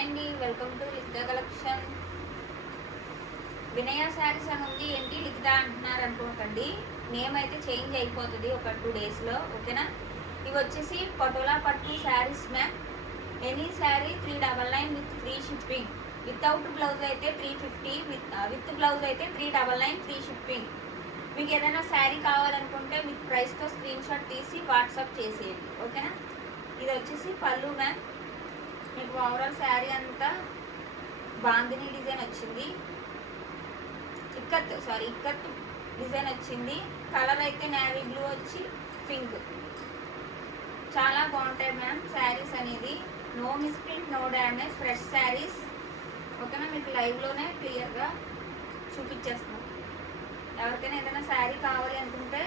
Hi అండి, welcome to Likhita collection. వినయ శారీస్ అని ఉంది, ఏంటి లిఖిత అంటున్నారు అనుకోకండి. నేమ్ అయితే చేంజ్ అయిపోతుంది ఒక 2 డేస్లో, ఓకేనా. ఇవి వచ్చేసి పటోలా పట్టు saris ma'am. Any sari 399 with free shipping. Without blouse అయితే 350, విత్ బ్లౌజ్ అయితే 399 ఫ్రీ షిప్పింగ్. మీకు ఏదైనా శారీ కావాలనుకుంటే విత్ ప్రైస్తో స్క్రీన్ షాట్ తీసి వాట్సాప్ చేసేయండి, ఓకేనా. ఇది వచ్చేసి పళ్ళు మ్యామ్. మీకు ఓవరాల్ శారీ అంతా బాందిని డిజైన్ వచ్చింది, ఇక్కత్ డిజైన్ వచ్చింది. కలర్ అయితే నేవీ బ్లూ వచ్చి పింక్. చాలా బాగుంటాయి మ్యామ్ శారీస్ అనేది. No misprint, no damage, fresh sarees, ఓకేనా. మీకు లైవ్లోనే క్లియర్గా చూపించేస్తున్నాం. ఎవరికైనా ఏదైనా శారీ కావాలి అనుకుంటే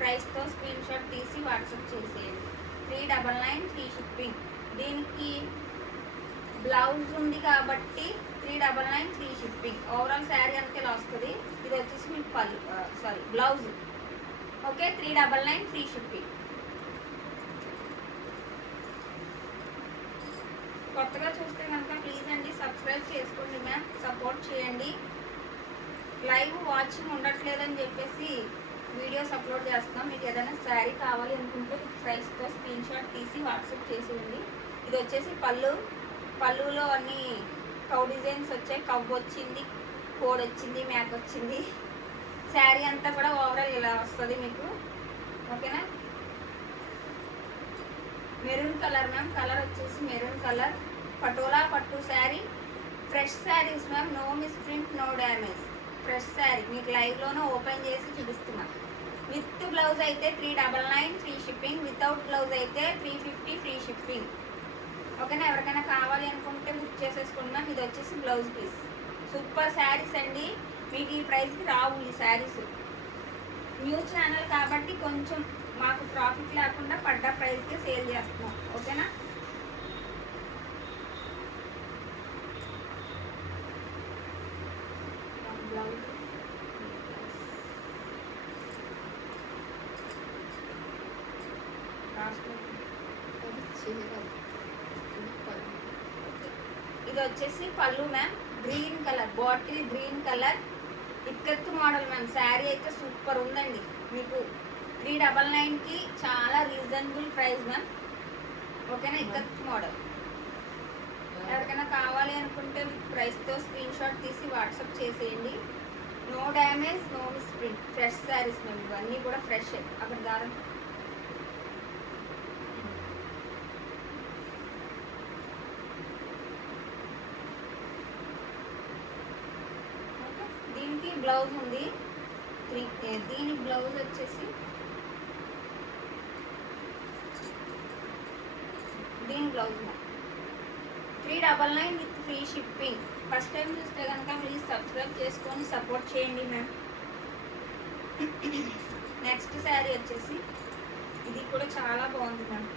ప్రైస్తో స్క్రీన్ షాట్ తీసి వాట్సాప్ చేసేయండి. 399 ఫ్రీ షిప్పింగ్. దీనికి బ్లౌజ్ ఉంది కాబట్టి 399 ఫ్రీ షిప్పింగ్. ఓవరాల్ శారీ అంతా ఇలా వస్తుంది. ఇది వచ్చేసి మీకు బ్లౌజ్, ఓకే. 399 free shipping. కొత్తగా చూస్తే కనుక ప్లీజ్ అండి సబ్స్క్రైబ్ చేసుకోండి మ్యామ్, సపోర్ట్ చేయండి. లైవ్ వాచింగ్ ఉండట్లేదని చెప్పేసి వీడియోస్ అప్లోడ్ చేస్తాం. మీకు ఏదైనా శారీ కావాలి అనుకుంటే ప్రైస్తో స్క్రీన్ షాట్ తీసి వాట్సాప్ చేసేయండి. ఇది వచ్చేసి పళ్ళులో అన్ని కౌ డిజైన్స్ వచ్చాయి. కవ్ వచ్చింది, కోడ్ వచ్చింది, మ్యాక్ వచ్చింది. శారీ అంతా కూడా ఓవరాల్ ఇలా వస్తుంది మీకు, ఓకేనా. Maroon colour ma'am. కలర్ వచ్చేసి మెరూన్ కలర్. పటోలా పట్టు sari. Fresh saris ma'am. No misprint, no damage, fresh sari. మీకు లైవ్లోనే ఓపెన్ చేసి చూపిస్తున్నా. విత్ బ్లౌజ్ అయితే 399 ఫ్రీ షిప్పింగ్. వితౌట్ బ్లౌజ్ అయితే 350 ఫ్రీ షిప్పింగ్, ఓకేనా. ఎవరికైనా కావాలి అనుకుంటే బుక్ చేసేసుకోండి మ్యామ్. ఇది వచ్చేసి బ్లౌజ్ పీస్. సూపర్ శారీస్ అండి. మీకు ఈ ప్రైస్కి రావు ఈ శారీస్. న్యూ ఛానల్ కాబట్టి కొంచెం మాకు ప్రాఫిట్ లేకుండా పడ్డ ప్రైస్కి సేల్ చేస్తున్నాం, ఓకేనా. బ్లౌజ్ ఇది వచ్చేసి పళ్ళు ma'am. Green colour, bottle green colour, ikat model ma'am. Sari అయితే సూపర్ ఉందండి. మీకు 399కి చాలా రీజనబుల్ ప్రైస్ మ్యామ్, ఓకేనా. ఇక్కత్తు మోడల్. ఎవరికైనా కావాలి అనుకుంటే ప్రైస్తో స్క్రీన్ షాట్ తీసి వాట్సాప్ చేసేయండి. No damage, no misprint, fresh saris ma'am. ఇవన్నీ కూడా ఫ్రెష్. అక్కడ దారం దీనికి బ్లౌజ్ ఉంది. దీనికి బ్లౌజ్ వచ్చేసి దీని blouse 399 with free shipping. First time చూస్తే కనుక ప్లీజ్ సబ్స్క్రైబ్ చేసుకొని సపోర్ట్ చేయండి మ్యామ్. నెక్స్ట్ శారీ వచ్చేసి ఇది కూడా చాలా బాగుంది మ్యామ్.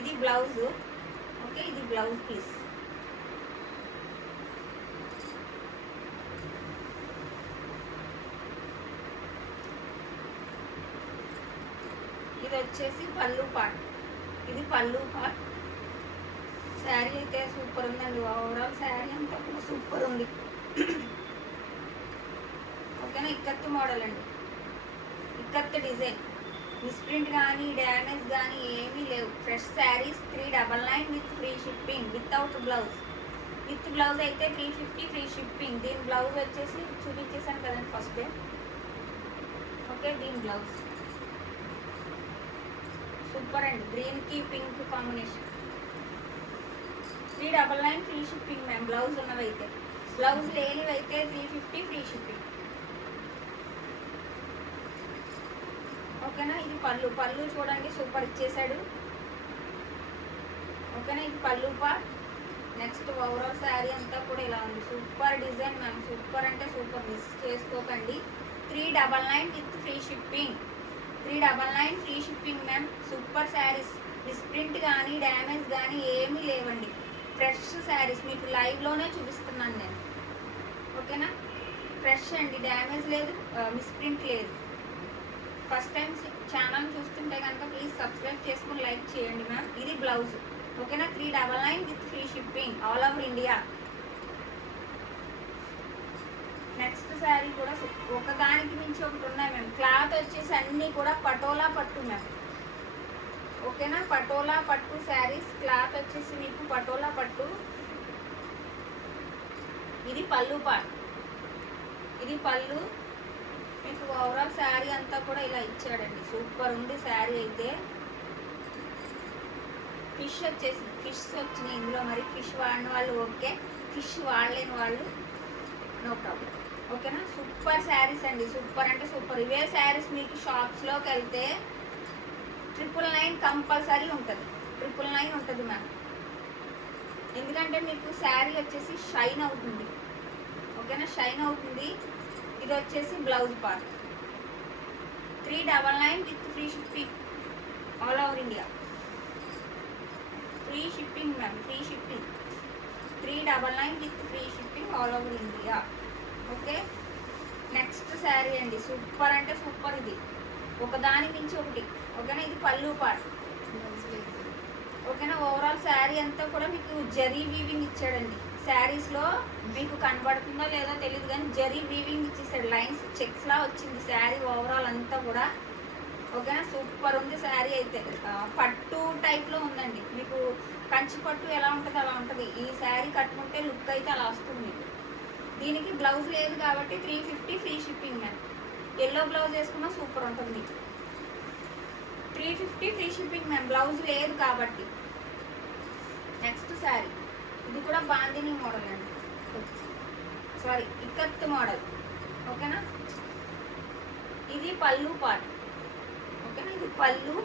ఇది బ్లౌజ్, ఓకే. ఇది బ్లౌజ్ పీస్. ఇది వచ్చేసి పళ్ళు పార్ట్. ఇది పళ్ళు పార్ట్. శారీ అయితే సూపర్ ఉందండి. ఓవరాల్ శారీ అంతా కూడా సూపర్ ఉంది, ఓకేనా. ఇక్కత్తు మోడల్ అండి, ఇక్కత్తు డిజైన్. మిస్ప్రింట్ కానీ డ్యామేజ్ కానీ ఏమీ లేవు. Fresh sarees. 399 with free shipping. Without blouse. With blouse అయితే 350 ఫ్రీ షిప్పింగ్. దీని బ్లౌజ్ వచ్చేసి చూపించేసాను కదండి ఫస్ట్ డే, ఓకే. దీని బ్లౌజ్ సూపర్ అండి. గ్రీన్కి pink combination. 399 free shipping ma'am. Blouse ఉన్నవైతే. బ్లౌజ్ లేనివైతే 350 ఫ్రీ షిప్పింగ్, ఓకేనా. ఇది పళ్ళు చూడండి సూపర్ ఇచ్చేసాడు, ఓకేనా. ఇది పళ్ళు పార్ట్. నెక్స్ట్ ఓవరాల్ శారీ అంతా కూడా ఇలా ఉంది. Super design ma'am. సూపర్ అంటే సూపర్, మిస్ చేసుకోకండి. 399 with free shipping. 399 free shipping ma'am. Super saris. Misprint కానీ డ్యామేజ్ కానీ ఏమీ లేవండి. ఫ్రెష్ శారీస్. మీకు లైవ్లోనే చూపిస్తున్నాను నేను, ఓకేనా. ఫ్రెష్ అండి, డ్యామేజ్ లేదు, మిస్ప్రింట్ లేదు. ఫస్ట్ టైం ఛానల్ చూస్తుంటే కనుక ప్లీజ్ సబ్స్క్రైబ్ చేసుకుని లైక్ చేయండి మ్యామ్. ఇది బ్లౌజ్, ఓకేనా. 399 with free shipping all over India. Next sari కూడా ఒకదానికి మించి ఒకటి ఉన్నాయి మ్యామ్. క్లాత్ వచ్చేసి అన్నీ కూడా పటోలా పట్టు మ్యామ్. ఓకేనా, పటోలా పట్టు శారీస్. క్లాత్ వచ్చేసి మీకు పటోలా పట్టు. ఇది పళ్ళు పార్ట్, ఇది పళ్ళు. మీకు ఓవరాల్ శారీ అంతా కూడా ఇలా ఇచ్చాడండి. సూపర్ ఉంది శారీ అయితే. ఫిష్ వచ్చేసి ఫిష్ వచ్చినాయి ఇందులో. మరి ఫిష్ వాడిన వాళ్ళు ఓకే, ఫిష్ వాడలేని వాళ్ళు నో ప్రాబ్లం. ఓకేనా, సూపర్ శారీస్ అండి. సూపర్ అంటే సూపర్. ఇవే శారీస్ మీకు షాప్స్లోకి వెళ్తే 999 కంపల్సరీ ఉంటుంది. 999 ఉంటుంది మ్యామ్. ఎందుకంటే మీకు శారీ వచ్చేసి షైన్ అవుతుంది. ఓకేనా, షైన్ అవుతుంది. ఇది వచ్చేసి blouse part. 399 with free shipping all over India. Free shipping ma'am, free shipping. 399 with free shipping all over India. Okay, next sari అండి. సూపర్ అంటే సూపర్. ఇది ఒకదాని మించి ఒకటి. ఓకేనా, ఇది పళ్ళు పార్ట్. ఓకేనా, ఓవరాల్ శారీ అంతా కూడా మీకు జరీ వీవింగ్ ఇచ్చాడండి. శారీస్లో మీకు కనబడుతుందో లేదో తెలియదు కానీ జరీ వీవింగ్ ఇచ్చేసాడు. లైన్స్ చెక్స్లా వచ్చింది శారీ ఓవరాల్ అంతా కూడా. ఓకేనా, సూపర్ ఉంది శారీ అయితే. పట్టు టైప్లో ఉందండి. మీకు కంచి పట్టు ఎలా ఉంటుంది అలా ఉంటుంది. ఈ శారీ కట్టుకుంటే లుక్ అయితే అలా వస్తుంది మీకు. దీనికి బ్లౌజ్ లేదు కాబట్టి 350 free shipping ma'am. Yellow blouse వేసుకున్నా సూపర్ ఉంటుంది మీకు. 350 ఫ్రీ షిప్పింగ్ మ్యామ్, బ్లౌజ్ లేదు కాబట్టి. నెక్స్ట్ శారీ, ఇది కూడా బాందిని మోడల్ అండి. Sorry, ikat model. ఓకేనా, ఇది పళ్ళు పార్ట్. ఓకేనా, ఇది పళ్ళు.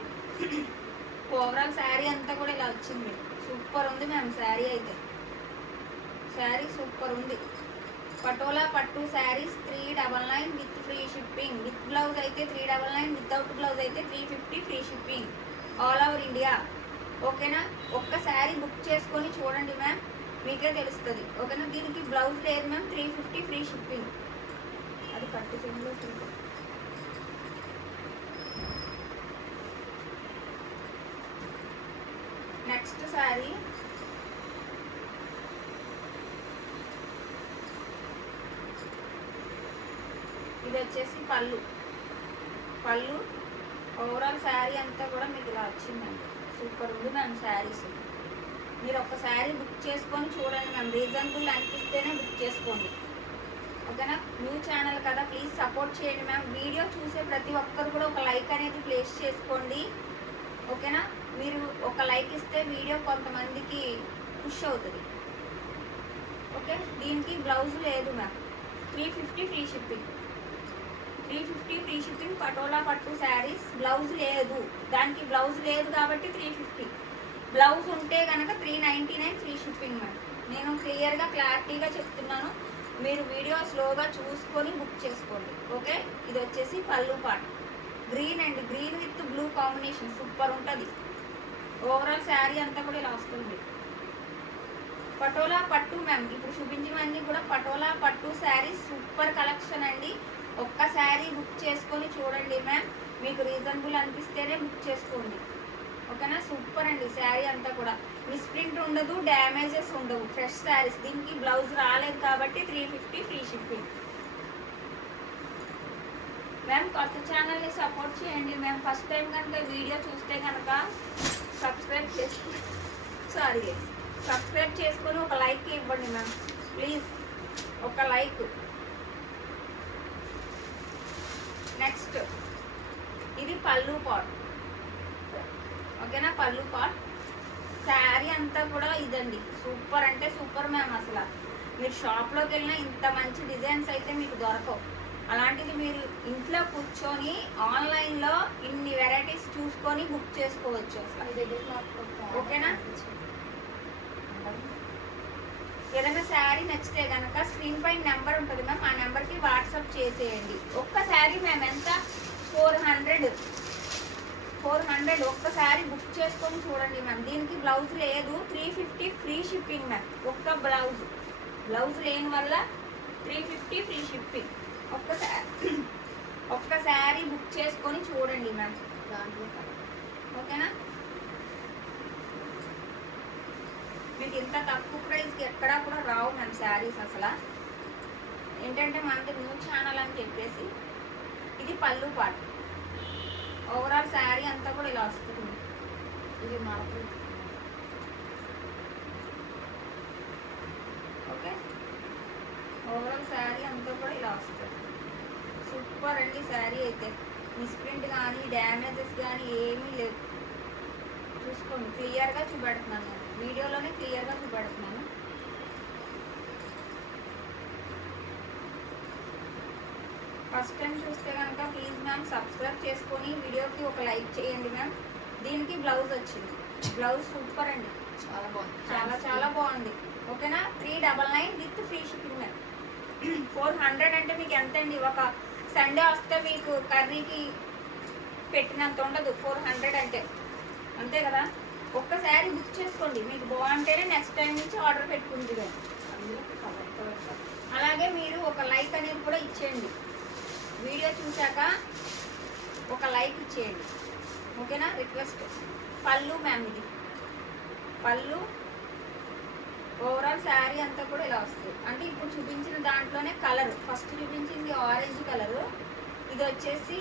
ఓవరాల్ శారీ అంతా కూడా ఇలా వచ్చింది. సూపర్ ఉంది మ్యామ్ శారీ అయితే. శారీ సూపర్ ఉంది. పటోలా పట్టు saris 399 with free shipping. With blouse అయితే 399, వితౌట్ బ్లౌజ్ అయితే 350 free shipping all over India. ఓకేనా, ఒక్క శారీ బుక్ చేసుకొని చూడండి మ్యామ్, మీకే తెలుస్తుంది. ఓకేనా, దీనికి బ్లౌజ్ లేదు మ్యామ్. 350 free shipping. అది పట్టు సెంట్లో నెక్స్ట్ శారీ ఇది వచ్చేసి పళ్ళు. పళ్ళు ఓవరాల్ శారీ అంతా కూడా మీకు ఇలా వచ్చిందండి. సూపర్ ఉంది మ్యామ్ శారీస్. మీరు ఒక శారీ బుక్ చేసుకొని చూడండి మ్యామ్. రీజనబుల్ అనిపిస్తేనే బుక్ చేసుకోండి. ఓకేనా, న్యూ ఛానల్ కదా, ప్లీజ్ సపోర్ట్ చేయండి మ్యామ్. వీడియో చూసే ప్రతి ఒక్కరు కూడా ఒక లైక్ అనేది ప్లేస్ చేసుకోండి. ఓకేనా, మీరు ఒక లైక్ ఇస్తే వీడియో కొంతమందికి పుష్ అవుతుంది. ఓకే, దీనికి బ్లౌజ్ లేదు ma'am. 350 free shipping. 350 free shipping. Patola పట్టు శారీస్. బ్లౌజ్ లేదు, దానికి బ్లౌజ్ లేదు కాబట్టి 350. బ్లౌజ్ ఉంటే కనుక 399 ఫ్రీ షిప్పింగ్ మ్యామ్. నేను క్లియర్గా క్లారిటీగా చెప్తున్నాను. మీరు వీడియో స్లోగా చూసుకొని బుక్ చేసుకోండి. ఓకే, ఇది వచ్చేసి పళ్ళు పార్ట్. గ్రీన్ అండి, green with blue combination super ఉంటుంది. ఓవరాల్ శారీ అంతా కూడా ఇలా వస్తుంది. పటోలా పట్టు మ్యామ్. ఇప్పుడు చూపించినవన్నీ కూడా పటోలా పట్టు శారీస్. సూపర్ కలెక్షన్ అండి. ఒక్క శారీ బుక్ చేసుకొని చూడండి మ్యామ్, మీకు రీజనబుల్ అనిపిస్తేనే బుక్ చేసుకోండి. ఓకేనా, సూపర్ అండి శారీ అంతా కూడా. మిస్ప్రింట్ ఉండదు, డ్యామేజెస్ ఉండవు. ఫ్రెష్ శారీస్. దీనికి బ్లౌజ్ రాలేదు కాబట్టి 350 ఫ్రీ షిప్పింగ్. మ్యామ్ కొత్త ఛానల్ని సపోర్ట్ చేయండి మ్యామ్. ఫస్ట్ టైం కనుక వీడియో చూస్తే కనుక సబ్స్క్రైబ్ చేసుకొని ఒక లైక్ ఇవ్వండి మ్యామ్ ప్లీజ్. ఒక లైక్. నెక్స్ట్ ఇది పళ్ళు పార్ట్. ఓకేనా, పళ్ళు పార్ట్. శారీ అంతా కూడా ఇదండి. సూపర్ అంటే సూపర్ మ్యామ్. అసలు మీరు షాప్లోకి వెళ్ళినా ఇంత మంచి డిజైన్స్ అయితే మీకు దొరకవు. అలాంటిది మీరు ఇంట్లో కూర్చొని ఆన్లైన్లో ఇన్ని వెరైటీస్ చూసుకొని బుక్ చేసుకోవచ్చు అసలు. ఓకేనా, ఏదైనా శారీ నచ్చితే కనుక స్క్రీన్ పైన నెంబర్ ఉంటుంది మ్యామ్. ఆ నెంబర్కి వాట్సాప్ చేసేయండి. ఒక్క శారీ మ్యామ్ ఎంత? 400. ఒక్క శారీ బుక్ చేసుకొని చూడండి మ్యామ్. దీనికి బ్లౌజ్ లేదు. 350 ఫ్రీ షిప్పింగ్ మ్యామ్. ఒక్క బ్లౌజ్ లేని వల్ల 350 ఫ్రీ షిప్పింగ్. ఒక్క శారీ బుక్ చేసుకొని చూడండి మ్యామ్. ఓకేనా, మీకు ఇంత తక్కువ ప్రైస్కి ఎక్కడా కూడా రావు మ్యామ్ శారీస్ అసలు. ఏంటంటే మనది న్యూ ఛానల్ అని చెప్పేసి. ఇది పళ్ళు పార్ట్. ఓవరాల్ శారీ అంతా కూడా ఇలా వస్తుంది. ఇది మార్పు. ఓకే, ఓవరాల్ శారీ అంతా కూడా ఇలా వస్తుంది. సూపర్ అండి శారీ అయితే. మిస్ప్రింట్ కానీ డ్యామేజెస్ కానీ ఏమీ లేవు. చూసుకోండి, క్లియర్గా చూపెడుతున్నాను నేను వీడియోలోనే క్లియర్గా చూపెడుతున్నాను. ఫస్ట్ టైం చూస్తే కనుక ప్లీజ్ మ్యామ్ సబ్స్క్రైబ్ చేసుకొని వీడియోకి ఒక లైక్ చేయండి మ్యామ్. దీనికి బ్లౌజ్ వచ్చింది. బ్లౌజ్ సూపర్ అండి, చాలా బాగుంది, చాలా చాలా బాగుంది. ఓకేనా, 399 విత్ ఫ్రీ షిప్పింగ్ మ్యామ్. 400 అంటే మీకు ఎంత అండి? ఒక సండే వస్తే మీకు కర్రీకి పెట్టినంత ఉండదు 400 అంటే, అంతే కదా. ఒక్కసారి బుక్ చేసుకోండి, మీకు బాగుంటేనే నెక్స్ట్ టైం నుంచి ఆర్డర్ పెట్టుకుంటుంది. అలాగే మీరు ఒక లైక్ అనేది కూడా ఇచ్చేయండి. వీడియో చూశాక ఒక లైక్ ఇచ్చేయండి, ఓకేనా, రిక్వెస్ట్. పళ్ళు మ్యామ్, ఇది పళ్ళు. ఓవరాల్ శారీ అంతా కూడా ఇలా వస్తుంది. అంటే ఇప్పుడు చూపించిన దాంట్లోనే కలర్, ఫస్ట్ చూపించింది ఆరెంజ్ కలరు, ఇది వచ్చేసి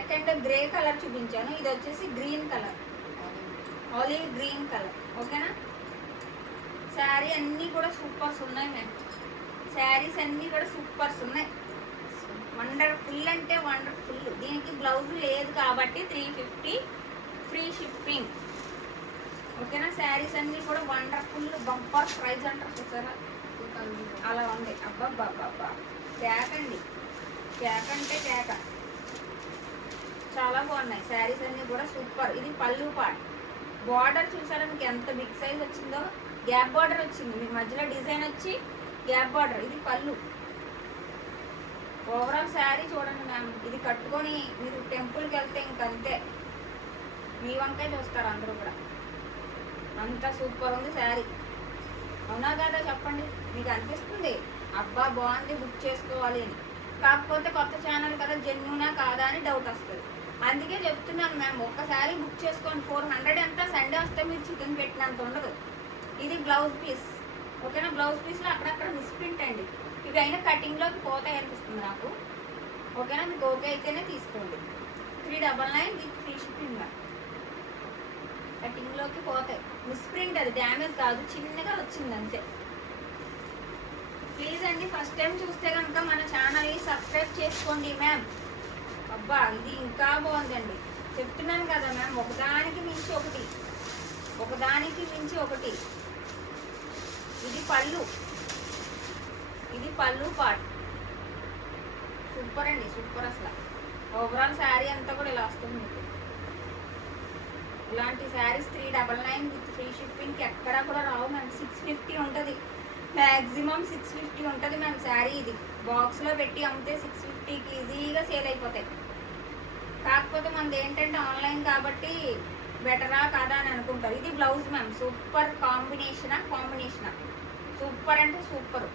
సెకండ్ గ్రే కలర్ చూపించాను. ఇది వచ్చేసి green colour, olive green colour. ఓకేనా, శారీ అన్నీ కూడా సూపర్స్ ఉన్నాయి మ్యామ్. శారీస్ అన్నీ కూడా సూపర్స్ ఉన్నాయి. వండర్ఫుల్ అంటే వండర్ఫుల్. దీనికి బ్లౌజ్ లేదు కాబట్టి 350 ఫ్రీ షిప్పింగ్. ఓకేనా, శారీస్ అన్నీ కూడా వండర్ఫుల్ బంపర్ ప్రైజ్ అంటారు చూసారా, అలా ఉంది. అబ్బాబ్బాబ్బా, కేక్ అండి, కేక్ అంటే కేక. చాలా బాగున్నాయి శారీస్ అన్నీ కూడా సూపర్. ఇది పళ్ళు పార్ట్. బార్డర్ చూసారా మీకు ఎంత బిగ్ సైజ్ వచ్చిందో. గ్యాప్ బార్డర్ వచ్చింది మీకు, మధ్యలో డిజైన్ వచ్చి గ్యాప్ బార్డర్. ఇది పళ్ళు. ఓవరాల్ శారీ చూడండి మ్యామ్. ఇది కట్టుకొని మీరు టెంపుల్కి వెళ్తే ఇంకంతే, మీ వంకాయ చూస్తారు అందరూ కూడా. అంత సూపర్ ఉంది శారీ. అవునా కదా చెప్పండి, మీకు అనిపిస్తుంది అబ్బా బాగుంది బుక్ చేసుకోవాలి అని. కాకపోతే కొత్త ఛానల్ కదా, జెన్యూనా కాదా అని డౌట్ వస్తుంది. అందుకే చెప్తున్నాను మ్యామ్, ఒక్కసారి బుక్ చేసుకోండి. 400 ఎంత, సండే వస్తే మీరు చికెన్ పెట్టినంత ఉండదు. ఇది బ్లౌజ్ పీస్. ఓకేనా, బ్లౌజ్ పీస్లో అక్కడక్కడ మిస్ప్రింట్ అండి. ఇవి అయినా కటింగ్లోకి పోతాయి అనిపిస్తుంది నాకు. ఓకేనా, మీకు ఓకే అయితేనే తీసుకోండి. 399 విత్ ఫ్రీ షిప్పింగ్. కటింగ్లోకి పోతాయి, మిస్ప్రింట్, అది డ్యామేజ్ కాదు, చిన్నగా వచ్చింది అంతే. ప్లీజ్ అండి, ఫస్ట్ టైం చూస్తే కనుక మన ఛానల్ని సబ్స్క్రైబ్ చేసుకోండి మ్యామ్. అబ్బా ఇది ఇంకా బాగుందండి, చెప్తున్నాను కదా మ్యామ్. ఒకదానికి మించి ఒకటి, ఒకదానికి మించి ఒకటి. ఇది పళ్ళు, ఇది పళ్ళు పార్ట్. సూపర్ అండి, సూపర్ అసలు. ఓవరాల్ శారీ అంతా కూడా ఇలా వస్తుంది మీకు. ఇలాంటి శారీస్ 399 విత్ ఫ్రీ షిప్పింగ్కి ఎక్కడా కూడా రావు మ్యామ్. 650 ఉంటుంది మ్యాక్సిమం, 650 ఉంటుంది మ్యామ్ శారీ. ఇది బాక్స్లో పెట్టి అమ్మితే 650కి ఈజీగా సేల్ అయిపోతాయి. కాకపోతే మనది ఏంటంటే ఆన్లైన్ కాబట్టి బెటరా కాదా అని అనుకుంటారు. ఇది బ్లౌజ్ మ్యామ్. సూపర్ కాంబినేషనా, సూపర్ అంటే సూపర్.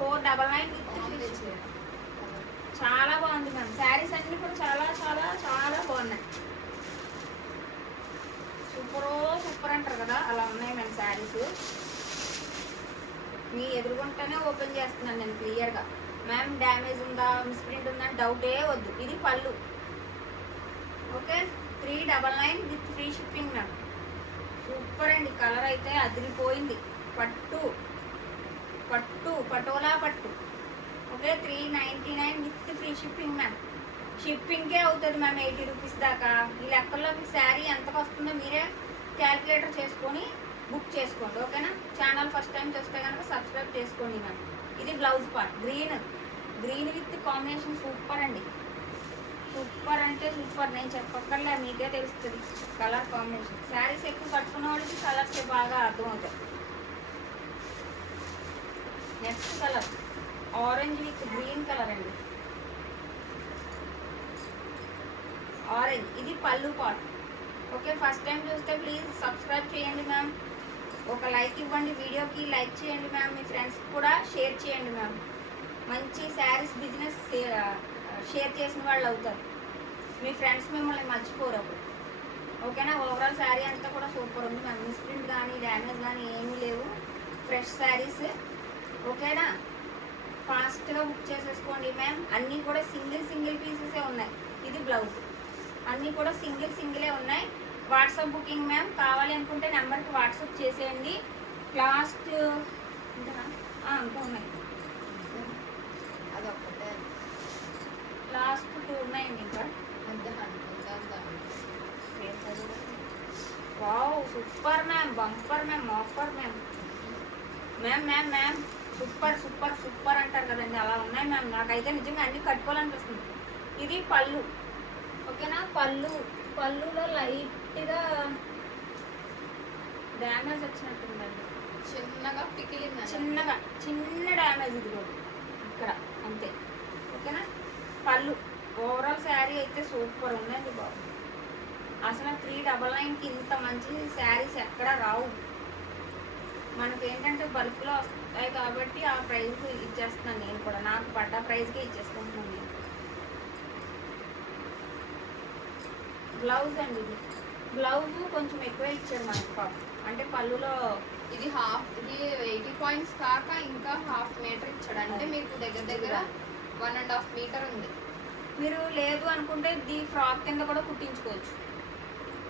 499 with free shipping. చాలా బాగుంది మ్యామ్. శారీస్ అన్నీ కూడా చాలా చాలా చాలా బాగున్నాయి. సూపర్ అంటారు కదా, అలా ఉన్నాయి మ్యామ్ శారీస్. మీ ఎదురుగుంటేనే ఓపెన్ చేస్తున్నాను నేను క్లియర్గా. మ్యామ్ డ్యామేజ్ ఉందా, మిస్ప్రింట్ ఉందా అని డౌటే వద్దు. ఇది పళ్ళు. Okay, 399 with free shipping ma'am. Super అండి, కలర్ అయితే అదిరిపోయింది. పటోలా పట్టు. Okay, 399 with free shipping ma'am. షిప్పింగ్కే అవుతుంది మ్యామ్ 80 రూపీస్ దాకా. ఈ లెక్కల్లో మీకు శారీ ఎంతకు వస్తుందో మీరే క్యాల్కులేటర్ చేసుకొని బుక్ చేసుకోండి. ఓకేనా, ఛానల్ ఫస్ట్ టైం చూస్తే కనుక సబ్స్క్రైబ్ చేసుకోండి మ్యామ్. ఇది blouse part. Green with combination super అండి, సూపర్ అంటే సూపర్. నేను చెప్పక్కర్లే, మీకే తెలుస్తుంది కలర్ కాంబినేషన్. శారీస్ ఎక్కువ కట్టుకున్న వాళ్ళకి కలర్స్ బాగా అర్థమవుతాయి. Next colour orange with green colour అండి. ఆరెంజ్, ఇది పళ్ళు పార్ట్. ఓకే, ఫస్ట్ టైం చూస్తే ప్లీజ్ సబ్స్క్రైబ్ చేయండి మ్యామ్. ఒక లైక్ ఇవ్వండి, వీడియోకి లైక్ చేయండి మ్యామ్. మీ ఫ్రెండ్స్కి కూడా షేర్ చేయండి మ్యామ్. మంచి శారీస్ బిజినెస్ షేర్ చేసిన వాళ్ళు అవుతారు. మీ ఫ్రెండ్స్ మిమ్మల్ని మర్చిపోరు అప్పుడు. ఓకేనా. ఓవరాల్ శారీ అంతా కూడా సూపర్ ఉంది మ్యామ్. మిస్ప్రింట్ కానీ డ్యామేజ్ కానీ ఏమీ లేవు. ఫ్రెష్ శారీస్. ఓకేనా. ఫాస్ట్గా బుక్ చేసేసుకోండి మ్యామ్. అన్నీ కూడా సింగిల్ పీసెసే ఉన్నాయి. ఇది బ్లౌజ్. అన్నీ కూడా సింగిలే ఉన్నాయి. WhatsApp booking ma'am. కావాలి అనుకుంటే నెంబర్కి వాట్సాప్ చేసేయండి. లాస్ట్ ఇంకా ఉన్నాయి. అదొక్కటే లాస్ట్ 2 ఉన్నాయండి ఇంకా. Wow super ma'am. Bumper ma'am. Offer ma'am. Ma'am super అంటారు కదండి, అలా ఉన్నాయి మ్యామ్. నాకైతే నిజంగా అన్ని కట్టుకోవాలనిపిస్తుంది. ఇది పళ్ళు. ఓకేనా. పళ్ళులో లైట్గా డ్యామేజ్ వచ్చినట్టుందండి. చిన్నగా పికిలింది. చిన్న డ్యామేజ్ ఇది కూడా ఇక్కడ అంతే. ఓకేనా. పళ్ళు ఓవరాల్ శారీ అయితే సూపర్ ఉందండి బాబు. అసలు 399కి ఇంత మంచి శారీస్ ఎక్కడా రావు. మనకి ఏంటంటే బల్క్లో వస్తాయి కాబట్టి ఆ ప్రైస్కి ఇచ్చేస్తున్నాను నేను కూడా. నాకు పడ్డ ప్రైస్కే ఇచ్చేసుకుంటున్నాను నేను. బ్లౌజ్ అండి. ఇది బ్లౌజ్ కొంచెం ఎక్కువ ఇచ్చారు మనకు పాపం. అంటే పళ్ళులో ఇది 80 పాయింట్స్ కాక ఇంకా ½ మీటర్ ఇచ్చాడు. అంటే మీకు దగ్గర 1.5 మీటర్ ఉంది. మీరు లేదు అనుకుంటే ఇది ఫ్రాక్ కింద కూడా కుట్టించుకోవచ్చు.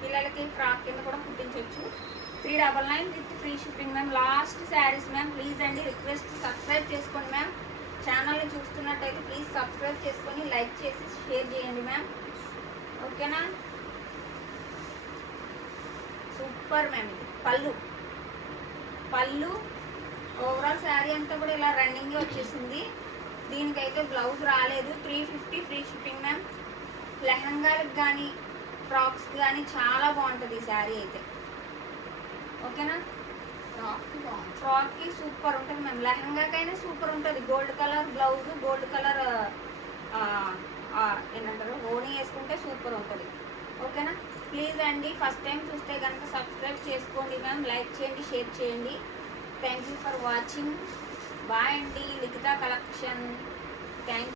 పిల్లలకి ఫ్రాక్ కింద కూడా కుట్టించవచ్చు. 399 with free shipping ma'am. Last saris ma'am. Please అండి రిక్వెస్ట్ సబ్స్క్రైబ్ చేసుకోండి మ్యామ్. ఛానల్ని చూస్తున్నట్టయితే ప్లీజ్ సబ్స్క్రైబ్ చేసుకొని లైక్ చేసి షేర్ చేయండి మ్యామ్. ఓకేనా. Super ma'am. ఇది పళ్ళు ఓవరాల్ శారీ అంతా కూడా ఇలా రన్నింగ్ వచ్చేసింది. దీనికైతే బ్లౌజ్ రాలేదు. 350 ఫ్రీ షిప్పింగ్ మ్యామ్. లెహంగాలకు కానీ ఫ్రాక్స్ కానీ చాలా బాగుంటుంది ఈ శారీ అయితే. ఓకేనా. ఫ్రాక్కి సూపర్ ఉంటుంది మ్యామ్. లెహంగాకైనా సూపర్ ఉంటుంది. Gold colour blouse, gold colour ఏంటంటారు ఓనీ వేసుకుంటే సూపర్ ఉంటుంది. ఓకేనా. ప్లీజ్ అండి ఫస్ట్ టైం చూస్తే కనుక సబ్స్క్రైబ్ చేసుకోండి మ్యామ్. లైక్ చేయండి, షేర్ చేయండి. Thank you for watching. Bye అండి. లిఖిత కలెక్షన్. థ్యాంక్